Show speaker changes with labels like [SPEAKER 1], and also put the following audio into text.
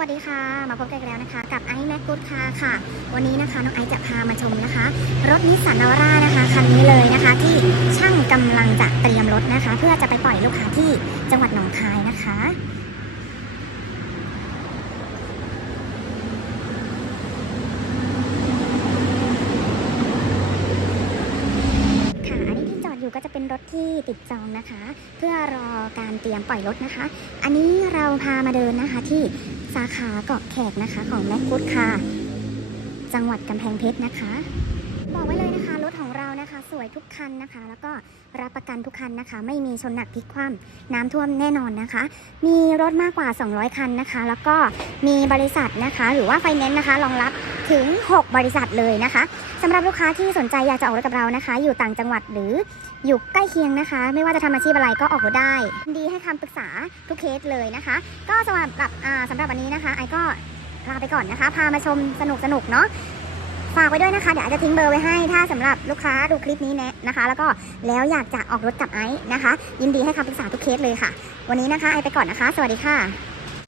[SPEAKER 1] วัสดีค่ะ มาพบกันอีกแล้วนะคะ กับไอซ์แม็กกูดคาค่ะ วันนี้นะคะน้องไอซ์จะพามาชมนะคะ รถนิสสันนาวร่านะคะคันนี้เลยนะคะ ที่ช่างกำลังจะเตรียมรถนะคะ เพื่อจะไปปล่อยลูกค้าที่จังหวัดหนองคายนะคะขาที่จอดอยู่ก็จะเป็นรถที่ติดจองนะคะ เพื่อรอการเตรียมปล่อยรถนะคะ อันนี้เราพามาเดินนะคะที่ สาขาเกาะแขกนะคะของแม็กฟุดค่ะ จังหวัดกำแพงเพชรนะคะ บอกไว้เลยนะคะรถของเรานะคะ สวยทุกคันนะคะ แล้วก็รับประกันทุกคันนะคะ ไม่มีชนหนักพลิกคว่ำน้ำท่วมแน่นอนนะคะ มีรถมากกว่า 200 คันนะคะ แล้วก็มีบริษัทนะคะ หรือว่าไฟแนนซ์นะคะรองรับ ถึง 6 บริษัทเลยนะคะสำหรับลูกค้าที่สนใจอยากจะออกรถกับเรานะคะ อยู่ต่างจังหวัดหรืออยู่ใกล้เคียงนะคะ ไม่ว่าจะทำอาชีพอะไรก็ออกรถได้ ดีให้คำปรึกษาทุกเคสเลยนะคะ ก็สำหรับสำหรับวันนี้นะคะ ไอก็ลาไปก่อนนะคะ พามาชมสนุกสนุกเนาะฝากไว้ด้วยนะคะ เดี๋ยวไอจะทิ้งเบอร์ไว้ให้ ถ้าสำหรับลูกค้าดูคลิปนี้แนะนะคะ แล้วก็แล้วอยากจะออกรถกับไอซ์นะคะ ยินดีให้คำปรึกษาทุกเคสเลยค่ะ วันนี้นะคะไอไปก่อนนะคะ สวัสดีค่ะ